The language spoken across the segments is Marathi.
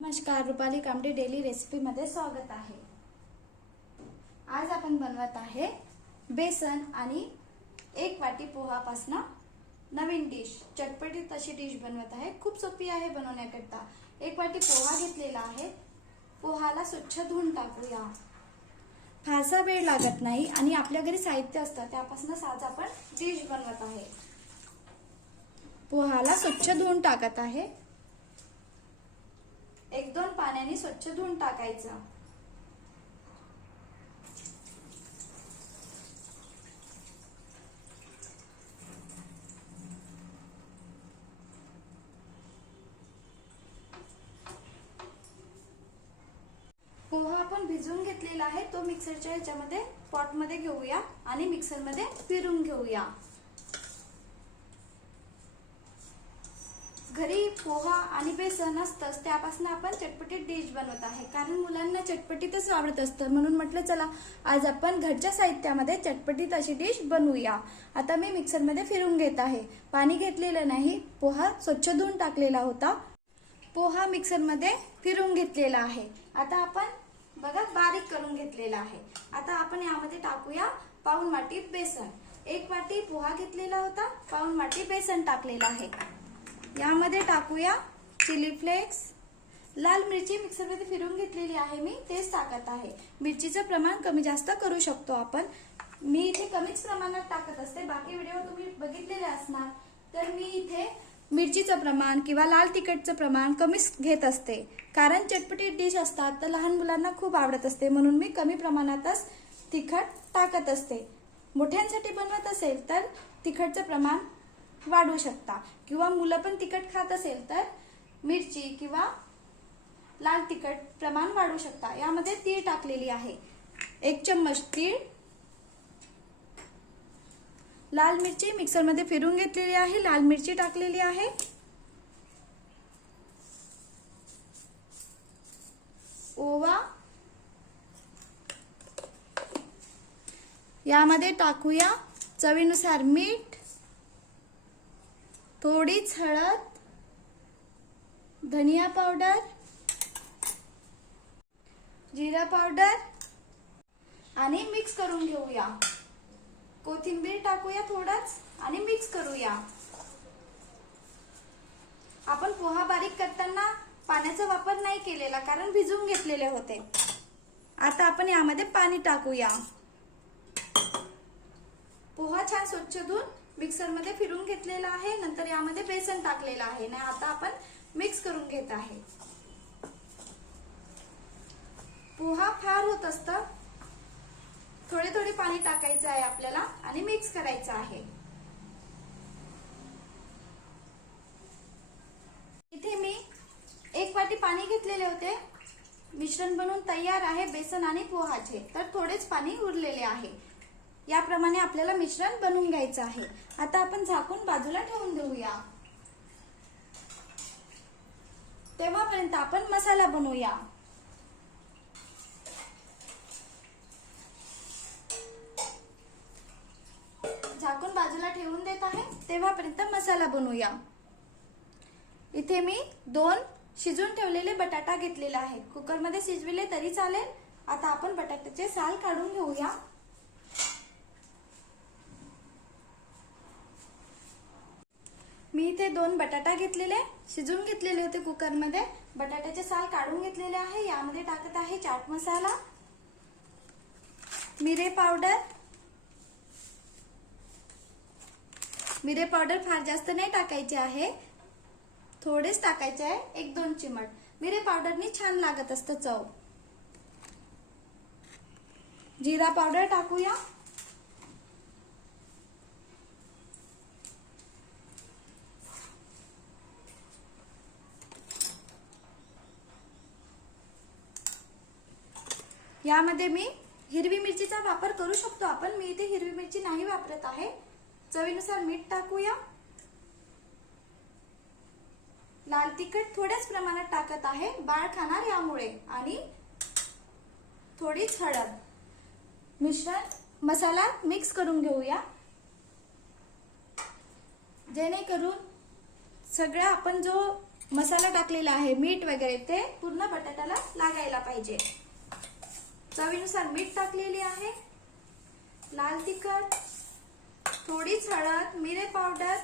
नमस्कार, रुपाली कामडे डेली रेसिपी मध्ये स्वागत आहे। आज आपण बनवत आहे बेसन आणि 1 वाटी पोहापासून नवीन डिश, चटपटीत अशी डिश बनवत आहे। खूप सोपी आहे बनवण्याकरता। 1 वाटी पोहा घेतलेला आहे। पोहाला स्वच्छ धुवून टाकूया। फारसा वेळ लागत नाही आणि आपल्या घरी साहित्य असतं त्यापासून आज आपण डिश बनवत आहे। पोहाला स्वच्छ धुवून टाकत आहे। 1-2 पाण्याने स्वच्छ धुवून टाकायचं। पोहा आपण भिजवून घेतलेला आहे, तो मिक्सरच्या ह्याच्यामध्ये पॉट मध्ये घेऊया आणि मिक्सर मध्ये फिरून घेऊया। घरी पोहा आणि बेसन असतंच, त्यापासून आपण चटपटीत डिश बनवत आहे। कारण मुलांना चटपटीतच आवडत असतं, म्हणून म्हटलं चला आज आपण घरच्या साहित्यामध्ये चटपटीत अशी डिश बनवूया। आता मी मिक्सर मध्ये फिरून घेत आहे। पाणी घेतलेलं नाही, पोहा स्वच्छ धुवून टाकलेला होता। पोहा मिक्सर मध्ये फिरून घेतलेला आहे। आता आपण बघा बारीक करून घेतलेला आहे। आता आपण यामध्ये टाकूया पाऊण वाटी बेसन। 1 वाटी पोहा घेतलेला होता, पाऊण वाटी बेसन टाकलेला आहे। यामध्ये टाकूया चिली फ्लेक्स, लाल मिरची मिक्सर मध्ये फिरून घेतलेली आहे मी, तेच टाकत आहे। मिरचीचं प्रमाण कमी जास्त करू शकतो आपण। मी इथे कमीच प्रमाणात टाकत असते, बाकी व्हिडिओ तुम्ही बघितलेले असणार। तर मी इथे मिरचीचं प्रमाण किंवा लाल तिखटचं प्रमाण कमीच घेत असते, कारण चटपटीत डिश असतात तर लहान मुलांना खूप आवडत असते, म्हणून मी कमी प्रमाणातच तिखट टाकत असते। मोठ्यांसाठी बनवत असेल तर तिखटचं प्रमाण वाढवू शकता, किंवा मुलं पण तिखट खात असेल तर मिरची किंवा लाल तिखट प्रमाण वाढवू शकता। यामध्ये तीळ टाकलेली आहे, 1 चम्मच तीळ। लाल मिरची मिक्सर मध्ये फिरून घेतलेली आहे, लाल मिरची टाकलेली आहे। ओवा, यामध्ये टाकूया चवीनुसार मीठ, थोडीच हळद, धनिया पावडर, जिरा पावडर आणि मिक्स करून घेऊया। कोथिंबीर टाकूया थोडाच आणि मिक्स करूया। आपण पोहा बारीक करताना पाण्याचा वापर नाही केलेला, कारण भिजवून घेतलेले होते। आता आपण यामध्ये पाणी टाकूया। पोहा छान स्वच्छ धुवून मिक्सर मध्ये फिरून घेतलेला आहे। नंतर यामध्ये बेसन टाकलेलं आहे ना, आता आपण मिक्स करून घेत आहे। पोहा फार होत असतं, थोडे थोडे पाणी टाकायचं आहे आपल्याला आणि मिक्स करायचं आहे। इथे मी 1 वाटी पाणी घेतलेले होते। मिश्रण बनवून तयार आहे बेसन आणि पोहाचे, तर थोडेच पाणी उरलेले आहे। याप्रमाणे आपल्याला मिश्रण बनवून घ्यायचं आहे। आता आपण झाकून बाजूला ठेवून देऊया। तेव्हापर्यंत आपण मसाला बनवूया। झाकून बाजूला ठेवून देत आहे, तेव्हापर्यंत मसाला बनवूया। इथे मी 2 शिजून ठेवलेले बटाटा घेतलेला आहे। कुकर मध्ये शिजविले तरी चालेल। आता आपण बटाट्याचे साल काढून घेऊया। मी इथे 2 बटाटा घेतलेले, शिजून घेतलेले होते कुकर मध्ये। बटाट्याचे साल काढून घेतलेले आहे। यामध्ये टाकत आहे चाट मसाला, मिरे पावडर। मिरे पावडर फार जास्त नाही टाकायचे आहे, थोडेच टाकायचे आहे, 1-2 चिमट। मिरे पावडरनी छान लागत असतं चव। जिरा पावडर टाकूया। यामध्ये मी हिरवी मिरचीचा वापर करू शकतो आपण, मी इथे हिरवी मिरची नाही वापरत आहे। चवीनुसार मीठ टाकूया। लाल तिखट थोड्याच प्रमाणात टाकत आहे, बाळ खाणार यामुळे, आणि थोडीच हळद। मसाला मिक्स करून घेऊया, जेणेकरून सगळा आपण जो मसाला टाकलेला आहे, मीठ वगैरे ते पूर्ण बटाट्याला लागायला पाहिजे. चवीनुसार मीठ टाकलेली आहे, लाल तिखट, थोडीच हळद, मिरे पावडर.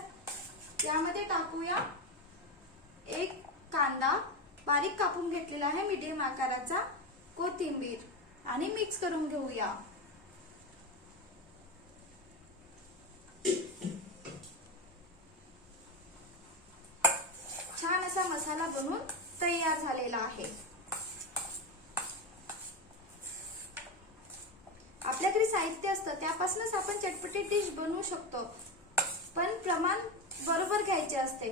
यामध्ये टाकूया एक कांदा बारीक कापून घेतलेला आहे मीडियम आकाराचा, कोथिंबीर आणि मिक्स करून घेऊया. छान असा मसाला बनवून तयार झालेला आहे. आपल्या घरी साहित्य असतं त्यापासूनच आपण चटपटी डिश बनवू शकतो, पण प्रमाण बरोबर घ्यायचे असते.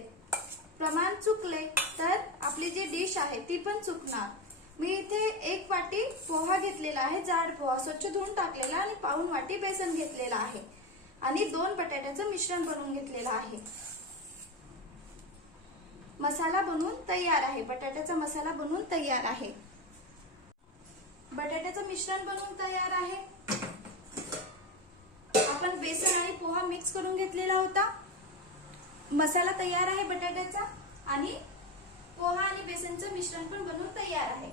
प्रमाण चुकले तर आपली जी डिश आहे ती पण चुकणार. मी इथे 1 वाटी पोहा घेतलेला आहे, जाड पोहा स्वच्छ धुवून टाकलेला, आणि पाऊण वाटी बेसन घेतलेला आहे आणि 2 बटाट्याचं मिश्रण बनवून घेतलेलं आहे. मसाला बनवून तयार आहे, बटाट्याचा मसाला बनवून तयार आहे. बटाट्याचं मिश्रण बनवून तयार आहे. आपण बेसन आणि पोहा मिक्स करून घेतलेला होता. मसाला तयार आहे बटाट्याचा, आणि पोहा आणि बेसनचं मिश्रण पण बनवून तयार आहे.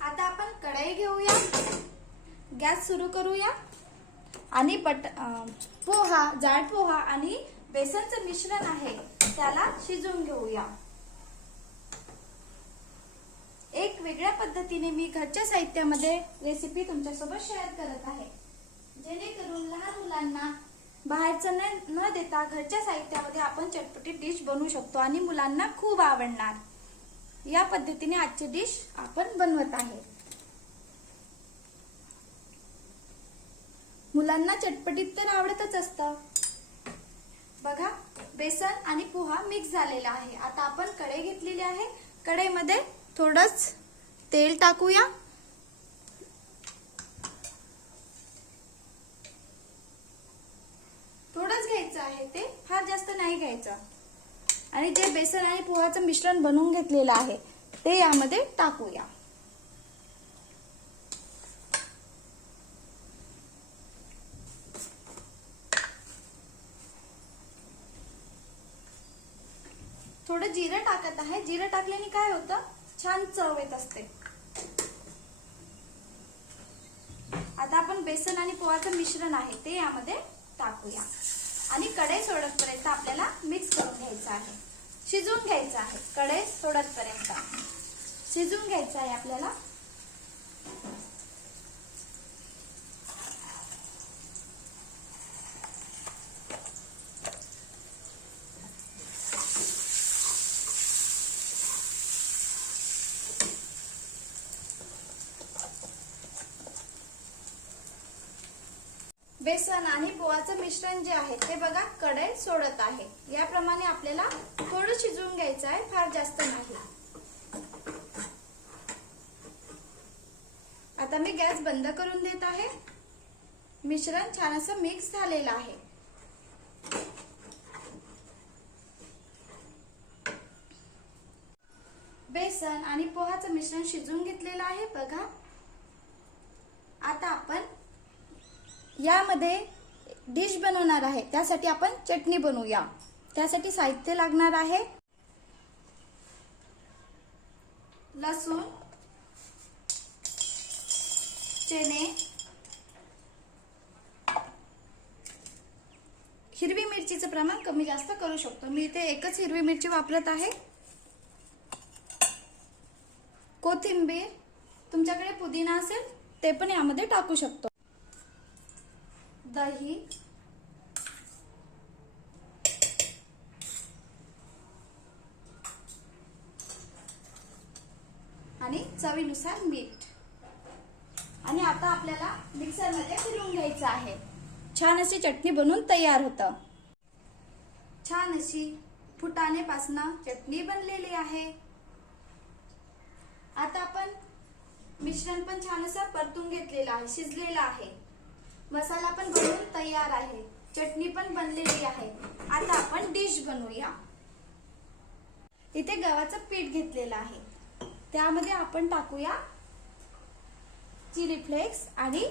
आता आपण कढई घेऊया, गॅस सुरू करूया आणि पोहा, जाड पोहा आणि बेसनचं मिश्रण आहे त्याला शिजवून घेऊया. एक वेगळ्या पद्धतीने मी घरच्या साहित्यामध्ये रेसिपी तुमच्यासोबत शेअर करत आहे, जेणेकरून लहान मुलांना बाहेरचं न देता घरच्या साहित्यामध्ये आपण चटपटी डिश बनवू शकतो आणि मुलांना खूप आवडणार. या पद्धतीने आजची डिश आपण बनवत आहे. मुलांना चटपटीत तर आवडतच असतं. बघा, बेसन आणि पोहा मिक्स झालेला आहे. आता आपण कढई घेतलेली आहे, कढईमध्ये थोडंच तेल टाकूया. थोडंच घ्यायचं आहे, ते फार जास्त नाही घ्यायचं. आणि जे बेसन आणि पोहाचं मिश्रण बनवून घेतलेलं आहे ते यामध्ये टाकूया. थोडं जिरं टाकत आहे. जिरं टाकल्याने काय होतं, छान चव येत असते. आता आपण बेसन आणि पोहाचं मिश्रण आहे ते यामध्ये टाकूया आणि कढई सोडतपर्यंत आपल्याला मिक्स करून घ्यायचं आहे, शिजवून घ्यायचं आहे. कढई सोडतपर्यंत शिजवून घ्यायचं आहे आपल्याला. बेसन आणि पोहाचं मिश्रण जे आहे ते बघा कढई सोडत आहे. याप्रमाणे आपल्याला थोडं शिजवून घ्यायचं आहे, फार जास्त नाही. आता मी गॅस बंद करून देत आहे. मिश्रण छान असं मिक्स झालेलं आहे. बेसन आणि पोहाचं मिश्रण शिजवून घेतलेलं आहे बघा. आता आपण यामध्ये डिश बनवणार आहे, त्यासाठी आपण चटणी बनवूया. त्यासाठी साहित्य लागणार आहे लसूण, चणे, हिरवी मिरचीचं प्रमाण कमी जास्त करू शकतो. मी इथे एकच हिरवी मिरची वापरत आहे. कोथिंबीर, तुमच्याकडे पुदिना असेल ते पण यामध्ये टाकू शकतो. दही, आणि चवीनुसार मीठ. आणि आता आपल्याला मिक्सरमध्ये फिरवून घ्यायचं आहे. छान अशी चटणी बनवून तयार होतं. छान अशी फुटाण्यापासून चटणी बनलेली आहे. आता आपण मिश्रण पण छान असं परतून घेतलेलं आहे, शिजलेलं आहे. मसाला पण बनवून तयार आहे, चटणी पण बनलेली आहे. आता आपण डिश बनवूया. इथे गव्हाचं पीठ घेतलेलं आहे, त्यामध्ये आपण टाकूया चिली फ्लेक्स आणि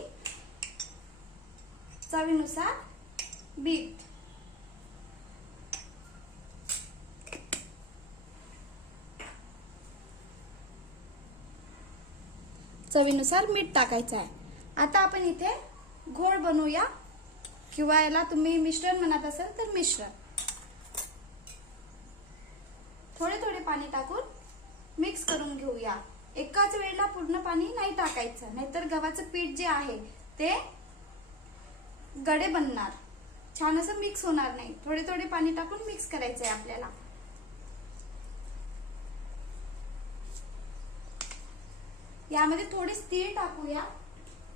चवीनुसार बीट, चवीनुसार मीठ टाकायचं आहे. आता आपण इथे घोळ बनवूया, किंवा याला तुम्ही मिश्रण म्हणत असाल तर मिश्रण. थोडे थोडे पाणी टाकून मिक्स करून घेऊया. एकाच वेळेला पूर्ण पाणी नाही टाकायचं, नाहीतर गव्हाचं पीठ जे आहे ते गडे बनणार, छान असं मिक्स होणार नाही. थोडे थोडे पाणी टाकून मिक्स करायचंय आपल्याला. यामध्ये थोडीच तीळ टाकूया,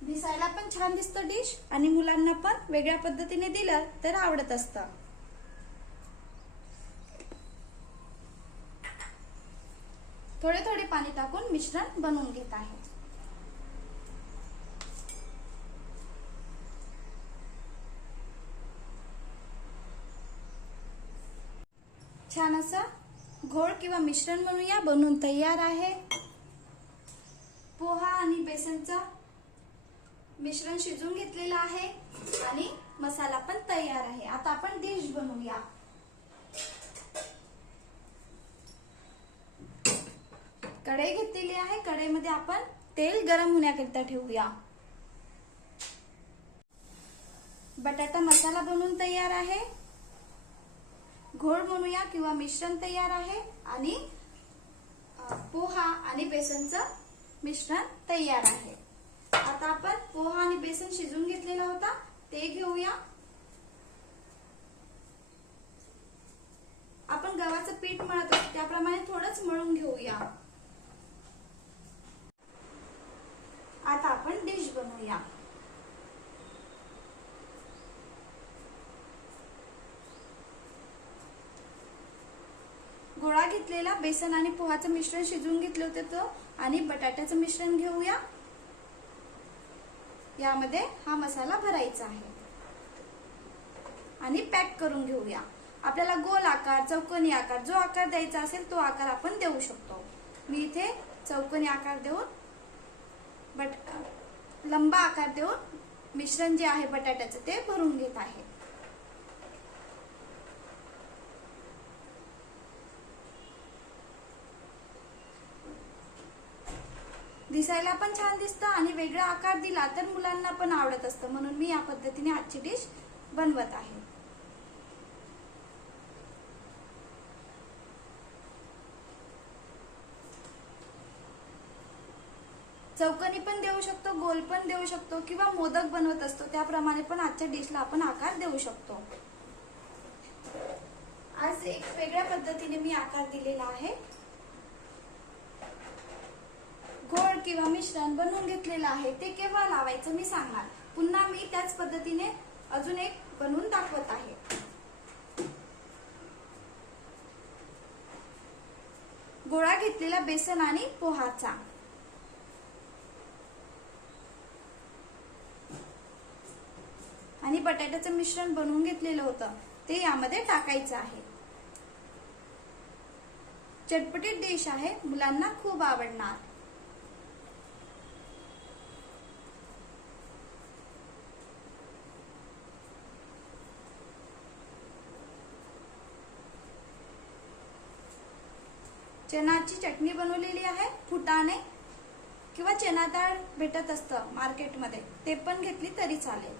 दिसायला पण छान दिसतं डिश आणि मुलांना पण वेगळ्या पद्धतीने दिलं तर आवडत असतं. थोडे थोडे पाणी टाकून मिश्रण बनवून घेत आहे. छान असं घोळ किंवा मिश्रण बनवून तयार आहे. पोहा आणि बेसनचं मिश्रण शिजून घेतलेलं आहे आणि मसाला पण तयार आहे. आता आपण डिश बनवूया. कढई घेतलेली आहे. कढईमध्ये आपण तेल गरम होण्याकरिता ठेवूया. बटाटा मसाला बनवून तयार आहे. घोळ बनवूया किंवा मिश्रण तयार आहे आणि पोहा आणि बेसनचं मिश्रण तयार आहे. आता आपण पोहा आणि बेसन शिजून घेतलेला होता ते घेऊया. आपण गव्हाचं पीठ मळतो त्याप्रमाणे थोडंच मळून घेऊया. आता आपण डिश बनवूया. गोळा घेतलेला बेसन आणि पोहाचं मिश्रण शिजवून घेतलं होतं तो, आणि बटाट्याचं मिश्रण घेऊया. यामध्ये हा मसाला भरायचा आहे आणि पॅक करून घेऊया. आपल्याला गोल आकार, चौकोनी आकार, जो आकार द्यायचा असेल तो आकार आपण देऊ शकतो. मी इथे चौकोनी आकार देऊन लंबा आकार देऊन मिश्रण जे आहे बटाट्याचं ते भरून घेत आहे. दिसायला पण छान दिसतं आणि वेगळा आकार दिला तर मुलांना पण आवडत असतं, म्हणून मी या पद्धतीने आजची डिश बनवत आहे. चौकोनी पण देऊ शकतो, गोल पण देऊ शकतो, किंवा मोदक बनवत असतो त्याप्रमाणे पण आजच्या डिशला आपण आकार देऊ शकतो. आज एक वेगळ्या पद्धतीने मी आकार दिलेला आहे. घोळ किंवा मिश्रण बनवून घेतलेलं आहे ते केव्हा लावायचं मी सांगणार. पुन्हा मी त्याच पद्धतीने अजून एक बनवून दाखवत आहे. गोळा घेतलेला बेसन आणि पोहाचा, आणि बटाट्याचं मिश्रण बनवून घेतलेलं होतं ते यामध्ये टाकायचं आहे. चटपटीत डिश आहे, मुलांना खूप आवडणार. चणाची चटणी बनवलेली आहे. फुटाणे किंवा चना डाळ भेटत असतं मार्केटमध्ये, ते पण घेतली तरी चालेल.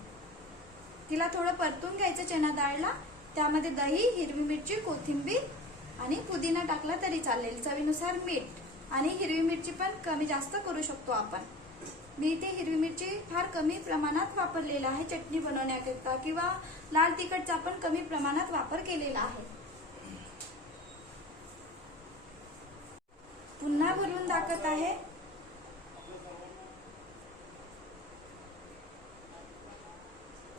तिला थोडं परतून घ्यायचं चना डाळला. त्यामध्ये दही, हिरवी मिरची, कोथिंबीर आणि पुदिना टाकला तरी चालेल. चवीनुसार मीठ, आणि हिरवी मिरची पण कमी जास्त करू शकतो आपण. मी इथे हिरवी मिरची फार कमी प्रमाणात वापरलेला आहे चटणी बनवण्याकरिता, किंवा लाल तिखटचा पण कमी प्रमाणात वापर केलेला आहे. पुन्हा भरून दाखवत आहे.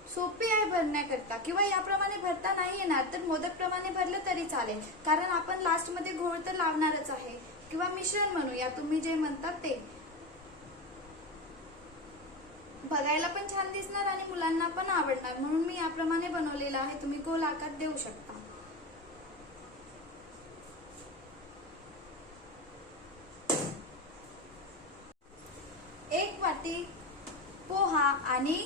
सोपी आहे भरण्याकरता, किंवा याप्रमाणे भरता नाही येणार तर मोदक प्रमाणे भरलं तरी चालेल, कारण आपण लास्ट मध्ये घोळ तर लावणारच आहे. किंवा मिश्रण म्हणूया, तुम्ही जे म्हणतात ते. बघायला पण छान दिसणार आणि मुलांना पण आवडणार, म्हणून मी याप्रमाणे बनवलेलं आहे. तुम्ही गोल आकार देऊ शकता. एक वाटी पोहा आणि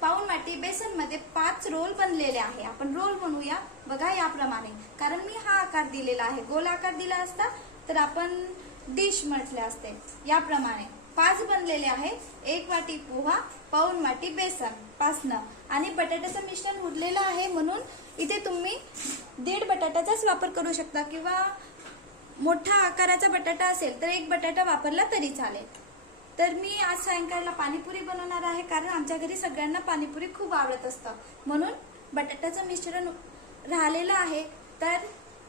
पाऊण वाटी वाटी बेसन मध्ये 5 रोल बनलेले आहे. आपण रोल बनवूया बघा याप्रमाणे. कारण मी हा आकार दिलेला आहे, गोल आकार दिला असता तर आपण डिश म्हटले असते. याप्रमाणे 5 बनलेले आहे. 1 वाटी पोहा, पाऊण वाटी बेसन पासनं आणि बटाट्याचं मिश्रण उरलेलं आहे, म्हणून इथे तुम्ही 1.5 बटाट्याचाच वापर करू शकता किंवा मोठा आकाराचा बटाटा असेल तर 1 बटाटा वापरला तरी चालेल. तर मी आज सायंकाळला पाणीपुरी बनवणार आहे, कारण आमच्या घरी सगळ्यांना पाणीपुरी खूप आवडत असतं, म्हणून बटाट्याचं मिश्रण राहिलेलं आहे. तर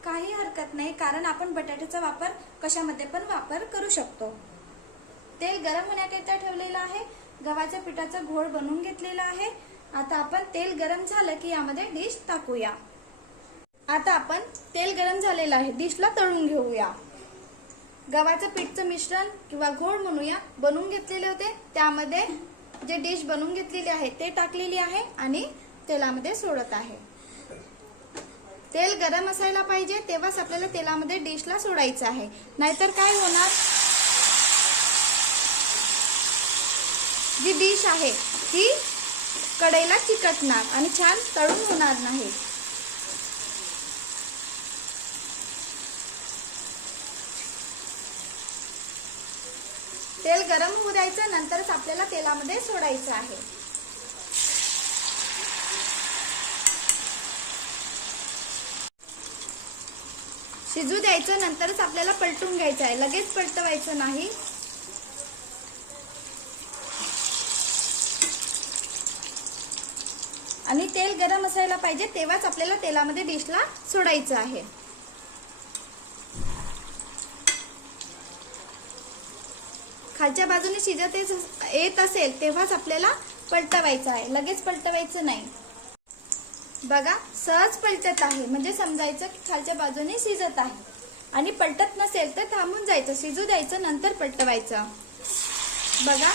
काही हरकत नाही, कारण आपण बटाट्याचा वापर कशामध्ये पण वापर करू शकतो. तेल गरम होण्याकरिता ठेवलेलं आहे. गव्हाच्या पिठाचा घोळ बनवून घेतलेला आहे. आता आपण तेल गरम झालं की यामध्ये डिश टाकूया. आता आपण तेल गरम झालेलं आहे, डिशला तळून घेऊया. गव्हाचं पीठचं मिश्रण किंवा घोळ म्हणूया बनवून घेतलेले होते, त्यामध्ये जे डिश बनवून घेतलेली आहे ते टाकलेली आहे आणि तेलामध्ये सोडत आहे. तेल गरम असायला पाहिजे, तेव्हाच आपल्याला तेलामध्ये डिशला सोडायचं आहे, नाहीतर काय होणार, जी डिश आहे ती कढईला चिकटणार आणि छान तळून होणार नाही. तेल गरम होऊ द्यायचं, नंतरच आपल्याला तेलामध्ये सोडायचं आहे. शिजू द्यायचं, नंतरच आपल्याला पलटून घ्यायचं आहे, लगेच पलटवायचं नाही. आणि तेल गरम असायला पाहिजे, तेव्हाच आपल्याला तेलामध्ये डिशला सोडायचं आहे. खालच्या बाजूने शिजत येत असेल तेव्हाच आपल्याला पलटवायचं आहे, लगेच पलटवायचं नाही. बघा सहज पलटत आहे, म्हणजे समजायचं की खालच्या बाजूने शिजत आहे. आणि पलटत नसेल तर थांबून जायचं, शिजू द्यायचं, नंतर पलटवायचं. बघा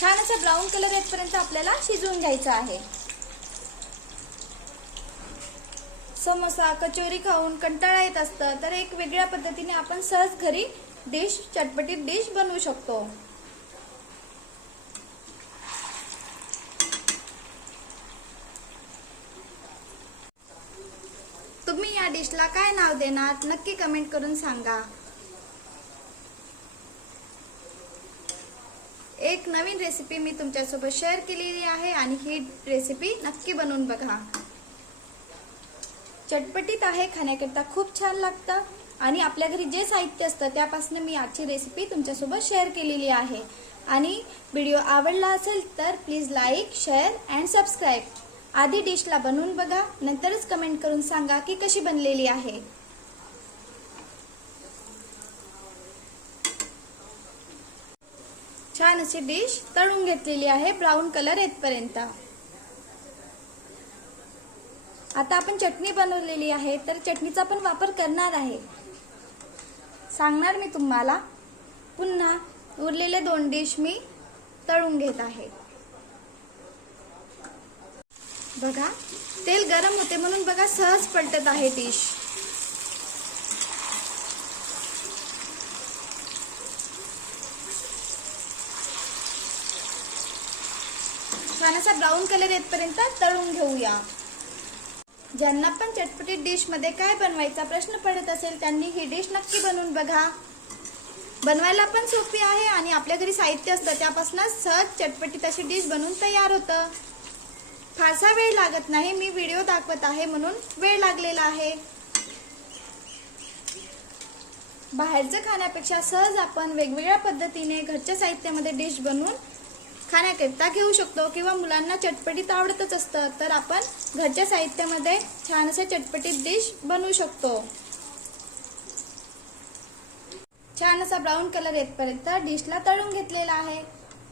छान असा ब्राऊन कलर येतपर्यंत आपल्याला शिजवून घ्यायचं आहे. समोसा कचोरी खाऊन कंटाळा येत असतं, तर एक वेगळ्या पद्धतीने आपण सहज घरी डिश, चटपटीत डिश बनवू शकतो. तुम्ही या डिशला काय नाव देणार नक्की कमेंट करून सांगा. एक नवीन रेसिपी मी तुमच्यासोबत शेअर केलेली आहे आणि ही रेसिपी नक्की बनवून बघा. चटपटीत आहे, खाण्याकरिता खूप छान लागतं आणि आपल्या घरी जे साहित्य असतं त्यापासून मी आजची रेसिपी तुमच्यासोबत शेअर केलेली आहे. आणि व्हिडिओ आवडला असेल तर please like, share and subscribe. आधी डिशला बनवून बघा, नंतरच कमेंट करून सांगा की कशी बनलेली आहे. छान अशी डिश तळून घेतलेली आहे ब्राऊन कलर येतपर्यंत. आता आपण चटणी बनवलेली आहे, तर चटणीचा पण वापर करणार आहे, सांगणार मी तुम्हाला. पुन्हा उरलेले 2 डिश मी तळून घेत आहे. बघा तेल गरम होते म्हणून बघा सहज पलटत आहे डिश. छान असा ब्राऊन कलर येतपर्यंत तळून घेऊया. ज्यांना पण चटपटीत डिश मध्ये काय बनवायचा प्रश्न पडत असेल त्यांनी ही डिश नक्की बनवून बघा. बनवायला पण सोपी आहे आणि आपल्या घरी साहित्य असतं त्यापासून सहज चटपटीत अशी डिश बनवून तयार होतं. फारसा वेळ लागत नाही, मी व्हिडिओ दाखवत आहे म्हणून वेळ लागलेला आहे. बाहेरचं खाण्यापेक्षा सहज आपण वेगवेगळ्या पद्धतीने घरच्या साहित्यामध्ये डिश बनवून खाण्याकरिता घेऊ शकतो. किंवा मुलांना चटपटीत आवडतच असतं, तर आपण घरच्या साहित्यामध्ये छान असं चटपटीत डिश बनवू शकतो. छान असा ब्राऊन कलर येतपर्यंत डिशला तळून घेतलेला आहे.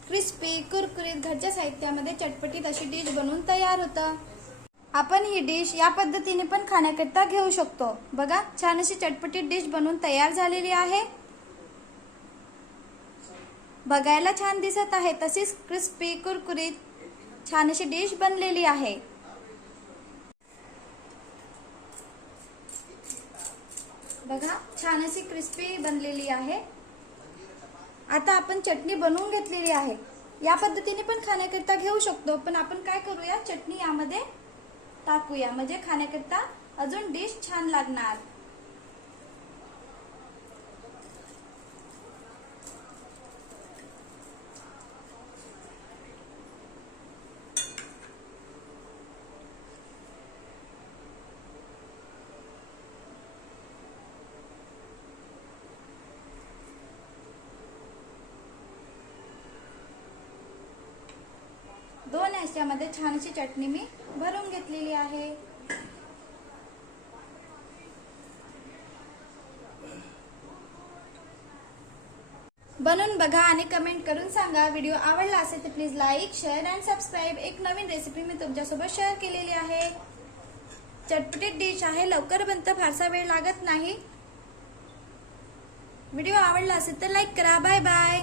क्रिस्पी कुरकुरीत घरच्या साहित्यामध्ये चटपटीत अशी डिश बनवून तयार होतं. आपण ही डिश या पद्धतीने पण खाण्याकरिता घेऊ शकतो. बघा छान अशी चटपटीत डिश बनवून तयार झालेली आहे. बघायला छान दिसत आहे, तशीच क्रिस्पी कुरकुरीत छान अशी डिश बनलेली आहे. बघा छान अशी क्रिस्पी बनलेली आहे. आता आपण चटणी बनवून घेतलेली आहे. या पद्धतीने पण खाण्याकरिता घेऊ शकतो, पण आपण काय करूया, चटणी यामध्ये टाकूया म्हणजे खाण्याकरिता अजून डिश छान लागणार. दोन याच्यामध्ये छानशी चटणी मी भरून घेतलेली आहे. बनवून बघा आणि कमेंट करून सांगा. व्हिडिओ आवडला असेल तर please like, share and subscribe. एक नवीन रेसिपी मी तुमच्यासोबत शेअर केलेली आहे. चटपटीत डिश आहे, लवकर बनतं, फारसा वेळ लागत नाही. व्हिडिओ आवडला असेल तर लाईक करा. Bye bye.